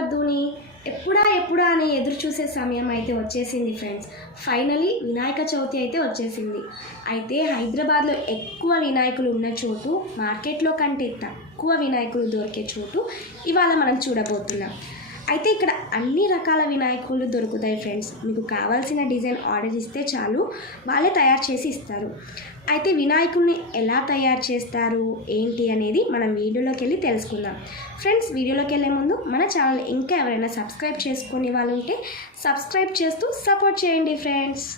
వద్దుని ఎప్పుడా అని ఎదురు చూసే సమయం అయితే వచ్చేసింది ఫ్రెండ్స్. ఫైనలీ వినాయక చవితి అయితే వచ్చేసింది. అయితే హైదరాబాద్లో ఎక్కువ వినాయకులు ఉన్న చోటు, మార్కెట్లో కంటే తక్కువ వినాయకులు దొరికే చోటు ఇవాళ మనం చూడబోతున్నాం. అయితే ఇక్కడ అన్ని రకాల వినాయకులు దొరుకుతాయి ఫ్రెండ్స్. మీకు కావాల్సిన డిజైన్ ఆర్డర్ ఇస్తే చాలు, వాళ్ళే తయారు చేసి ఇస్తారు. అయితే వినాయకుడిని ఎలా తయారు చేస్తారు ఏంటి అనేది మనం వీడియోలోకి వెళ్ళి తెలుసుకుందాం. ఫ్రెండ్స్, వీడియోలోకి వెళ్ళే ముందు మన ఛానల్ ఇంకా ఎవరైనా సబ్స్క్రైబ్ చేసుకునే వాళ్ళు ఉంటే సబ్స్క్రైబ్ చేస్తూ సపోర్ట్ చేయండి ఫ్రెండ్స్.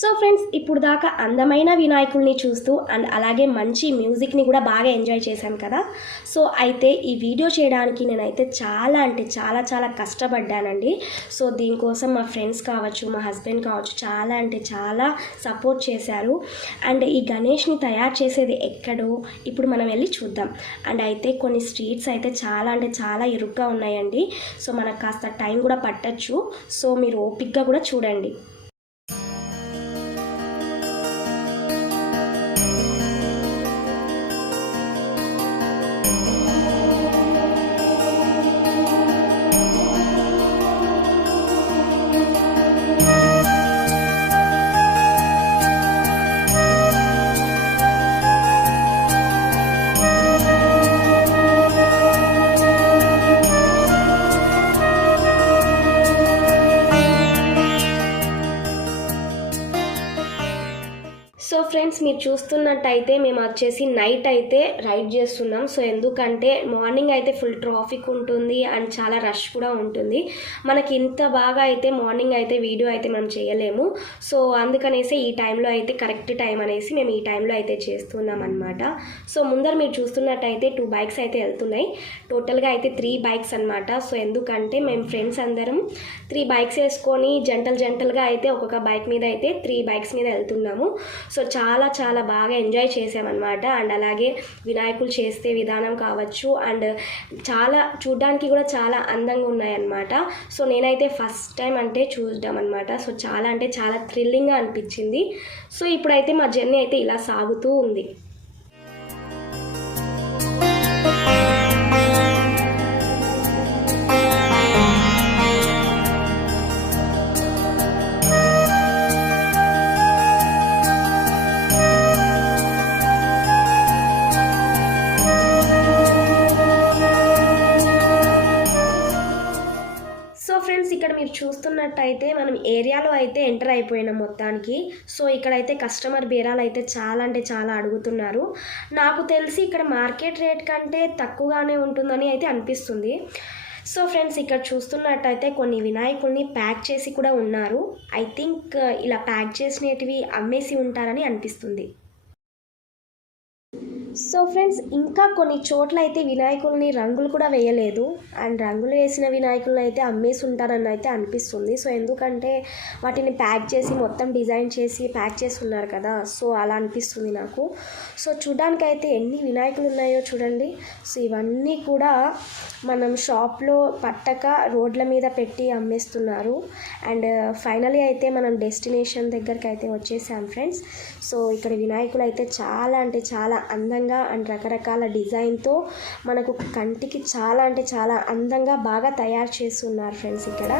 సో ఫ్రెండ్స్, ఇప్పుడు దాకా అందమైన వినాయకుల్ని చూస్తూ అండ్ అలాగే మంచి మ్యూజిక్ని కూడా బాగా ఎంజాయ్ చేశాను కదా. సో అయితే ఈ వీడియో చేయడానికి నేనైతే చాలా అంటే చాలా కష్టపడ్డానండి. సో దీనికోసం మా ఫ్రెండ్స్ కావచ్చు, మా హస్బెండ్ కావచ్చు, చాలా అంటే చాలా సపోర్ట్ చేశారు. అండ్ ఈ గణేష్ని తయారు చేసేది ఎక్కడో ఇప్పుడు మనం వెళ్ళి చూద్దాం. అండ్ అయితే కొన్ని స్ట్రీట్స్ అయితే చాలా అంటే చాలా ఇరుగ్గా ఉన్నాయండి. సో మనకు కాస్త టైం కూడా పట్టచ్చు. సో మీరు ఓపిక్గా కూడా చూడండి. ఫ్రెండ్స్, మీరు చూస్తున్నట్టయితే మేము వచ్చేసి నైట్ అయితే రైడ్ చేస్తున్నాం. సో ఎందుకంటే మార్నింగ్ అయితే ఫుల్ ట్రాఫిక్ ఉంటుంది అండ్ చాలా రష్ కూడా ఉంటుంది. మనకి ఇంత బాగా అయితే మార్నింగ్ అయితే వీడియో అయితే మనం చేయలేము. సో అందుకనేసి ఈ టైంలో అయితే కరెక్ట్ టైం అనేసి మేము ఈ టైంలో అయితే చేస్తున్నాం అనమాట. సో ముందర మీరు చూస్తున్నట్టయితే 2 బైక్స్ అయితే వెళ్తున్నాయి. టోటల్గా అయితే 3 బైక్స్ అనమాట. సో ఎందుకంటే మేము ఫ్రెండ్స్ అందరం 3 బైక్స్ వేసుకొని జంటలుగా అయితే ఒక్కొక్క బైక్ మీద అయితే 3 బైక్స్ మీద వెళ్తున్నాము. సో చాలా బాగా ఎంజాయ్ చేసామన్నమాట. అండ్ అలాగే వినాయకులు చేసే విధానం కావచ్చు అండ్ చాలా చూడ్డానికి కూడా చాలా అందంగా ఉన్నాయన్నమాట. సో నేనైతే ఫస్ట్ టైం అంటే చూడడం అనమాట. సో చాలా అంటే చాలా థ్రిల్లింగ్గా అనిపించింది. సో ఇప్పుడైతే మా జర్నీ అయితే ఇలా సాగుతూ ఉంది. ఫ్రెండ్స్, ఇక్కడ మీరు చూస్తున్నట్టయితే మనం ఏరియాలో అయితే ఎంటర్ అయిపోయినాం మొత్తానికి. సో ఇక్కడైతే కస్టమర్ బేరాలు అయితే చాలా అంటే చాలా అడుగుతున్నారు. నాకు తెలిసి ఇక్కడ మార్కెట్ రేట్ కంటే తక్కువగానే ఉంటుందని అయితే అనిపిస్తుంది. సో ఫ్రెండ్స్, ఇక్కడ చూస్తున్నట్టయితే కొన్ని వినాయకుల్ని ప్యాక్ చేసి కూడా ఉన్నారు. ఐ థింక్ ఇలా ప్యాక్ చేసినవి అమ్మేసి ఉంటారని అనిపిస్తుంది. సో ఫ్రెండ్స్, ఇంకా కొన్ని చోట్ల అయితే వినాయకుల్ని రంగులు కూడా వేయలేదు అండ్ రంగులు వేసిన వినాయకులను అయితే అమ్మేసి ఉంటారని అయితే అనిపిస్తుంది. సో ఎందుకంటే వాటిని ప్యాక్ చేసి మొత్తం డిజైన్ చేసి ప్యాక్ చేసి ఉన్నారు కదా. సో అలా అనిపిస్తుంది నాకు. సో చూడడానికి అయితే ఎన్ని వినాయకులు ఉన్నాయో చూడండి. సో ఇవన్నీ కూడా మనం షాప్లో పట్టక రోడ్ల మీద పెట్టి అమ్మేస్తున్నారు. అండ్ ఫైనలీ అయితే మనం డెస్టినేషన్ దగ్గరికి అయితే వచ్చేసాం ఫ్రెండ్స్. సో ఇక్కడ వినాయకులు అయితే చాలా అంటే చాలా అందంగా అండ్ రకరకాల డిజైన్తో మనకు కంటికి చాలా అంటే చాలా అందంగా బాగా తయారు చేస్తున్నారు ఫ్రెండ్స్ ఇక్కడ.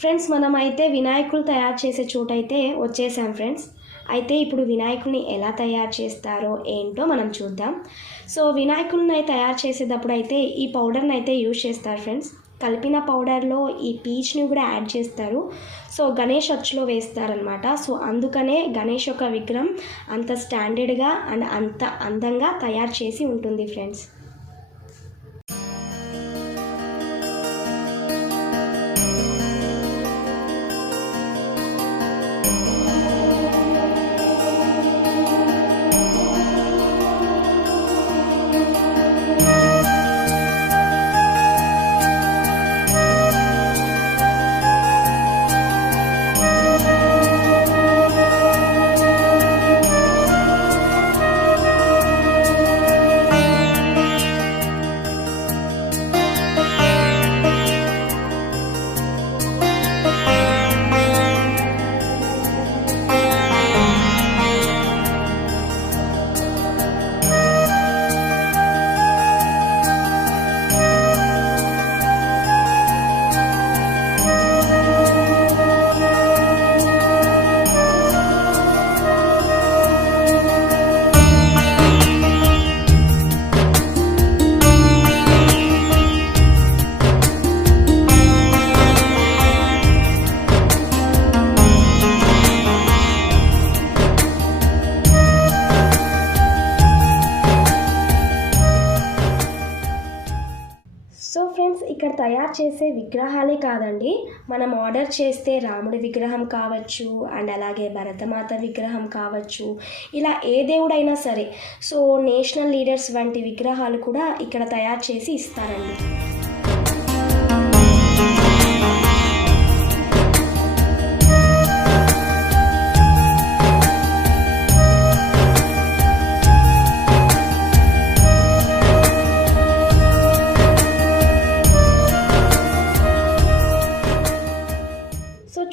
ఫ్రెండ్స్, మనమైతే వినాయకులు తయారు చేసే చోటైతే వచ్చేసాం ఫ్రెండ్స్. అయితే ఇప్పుడు వినాయకుడిని ఎలా తయారు చేస్తారో ఏంటో మనం చూద్దాం. సో వినాయకుడిని తయారు చేసేటప్పుడు అయితే ఈ పౌడర్ని అయితే యూజ్ చేస్తారు ఫ్రెండ్స్. కలిపిన పౌడర్లో ఈ పీచ్ని కూడా యాడ్ చేస్తారు. సో గణేష్ అచ్చులో వేస్తారనమాట. సో అందుకనే గణేష్ యొక్క విగ్రహం అంత స్టాండర్డ్గా అండ్ అంత అందంగా తయారు చేసి ఉంటుంది ఫ్రెండ్స్. ఇక్కడ తయారు చేసే విగ్రహాలే కాదండి, మనం ఆర్డర్ చేస్తే రాముడి విగ్రహం కావచ్చు అండ్ అలాగే భరతమాత విగ్రహం కావచ్చు, ఇలా ఏ దేవుడైనా సరే, సో నేషనల్ లీడర్స్ వంటి విగ్రహాలు కూడా ఇక్కడ తయారు చేసి ఇస్తారండి.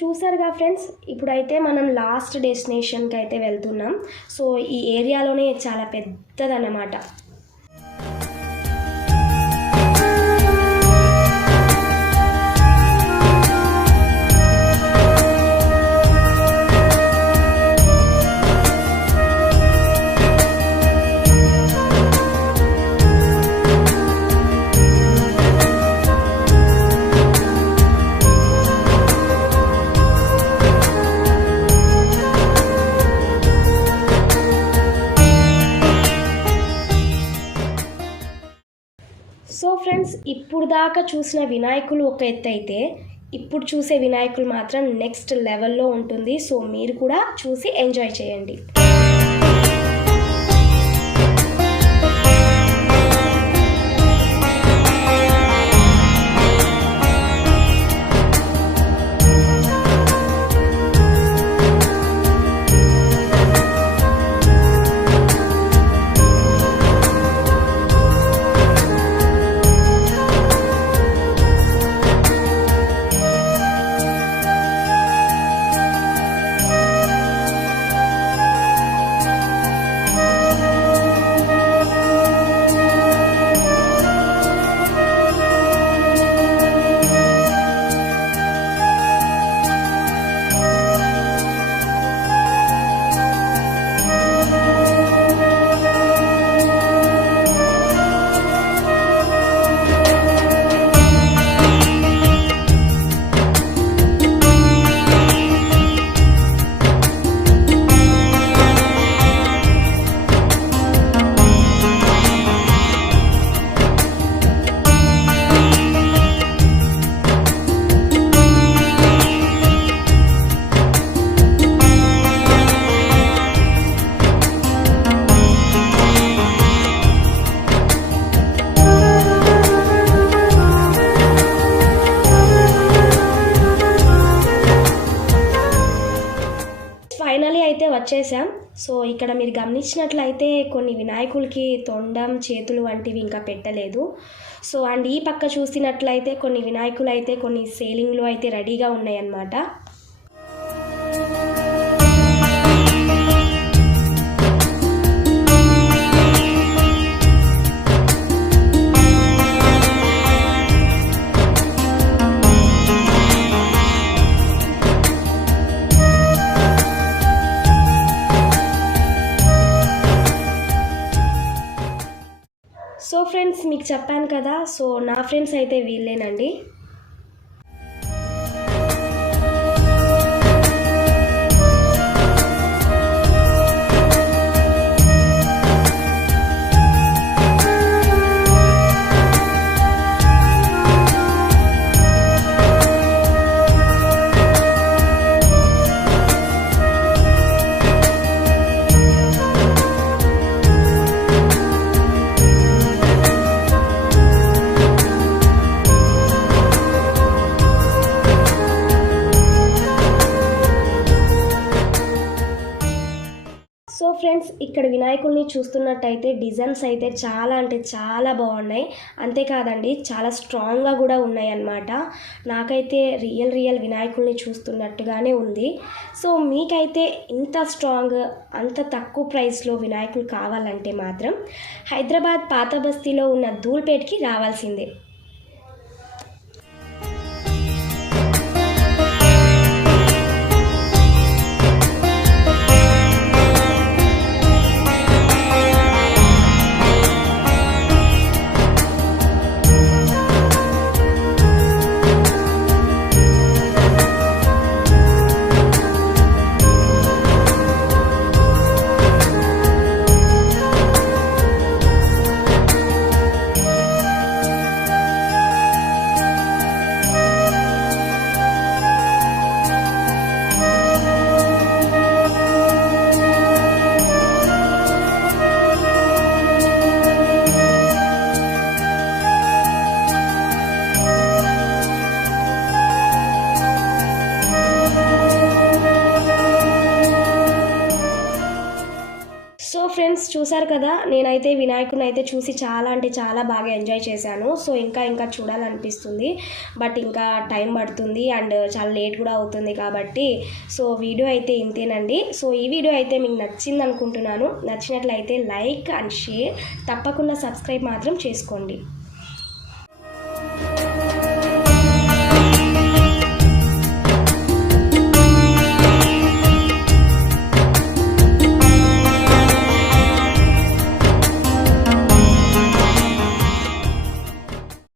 చూసారుగా ఫ్రెండ్స్, ఇప్పుడైతే మనం లాస్ట్ డెస్టినేషన్కి అయితే వెళ్తున్నాం. సో ఈ ఏరియాలోనే చాలా పెద్దదన్నమాట. సో ఫ్రెండ్స్, ఇప్పుడు దాకా చూసిన వినాయకులు ఒక ఎత్తు అయితే, ఇప్పుడు చూసే వినాయకులు మాత్రం నెక్స్ట్ లెవెల్లో ఉంటుంది. సో మీరు కూడా చూసి ఎంజాయ్ చేయండి. ఫైనలీ అయితే వచ్చేసాం. సో ఇక్కడ మీరు గమనించినట్లయితే కొన్ని వినాయకులకి తొండం, చేతులు వంటివి ఇంకా పెట్టలేదు. సో అండ్ ఈ పక్క చూసినట్లయితే కొన్ని వినాయకులు అయితే కొన్ని సేలింగ్లో అయితే రెడీగా ఉన్నాయన్నమాట. సో ఫ్రెండ్స్, మీకు చెప్పాను కదా, సో నా ఫ్రెండ్స్ అయితే వీళ్ళేనండి. సో ఫ్రెండ్స్, ఇక్కడ వినాయకుల్ని చూస్తున్నట్టయితే డిజైన్స్ అయితే చాలా అంటే చాలా బాగున్నాయి. అంతేకాదండి, చాలా స్ట్రాంగ్గా కూడా ఉన్నాయి అన్నమాట. నాకైతే రియల్ వినాయకుల్ని చూస్తున్నట్టుగానే ఉంది. సో మీకైతే ఇంత స్ట్రాంగ్, అంత తక్కువ ప్రైస్లో వినాయకులు కావాలంటే మాత్రం హైదరాబాద్ పాత బస్తీలో ఉన్న ధూల్పేట్కి రావాల్సిందే. సో ఫ్రెండ్స్ చూసారు కదా, నేనైతే వినాయకుడిని అయితే చూసి చాలా అంటే చాలా బాగా ఎంజాయ్ చేశాను. సో ఇంకా చూడాలనిపిస్తుంది, బట్ ఇంకా టైం పడుతుంది అండ్ చాలా లేట్ కూడా అవుతుంది కాబట్టి సో వీడియో అయితే ఇంతేనండి. సో ఈ వీడియో అయితే మీకు నచ్చింది అనుకుంటున్నాను. నచ్చినట్లయితే లైక్ అండ్ షేర్, తప్పకుండా సబ్స్క్రైబ్ మాత్రం చేసుకోండి.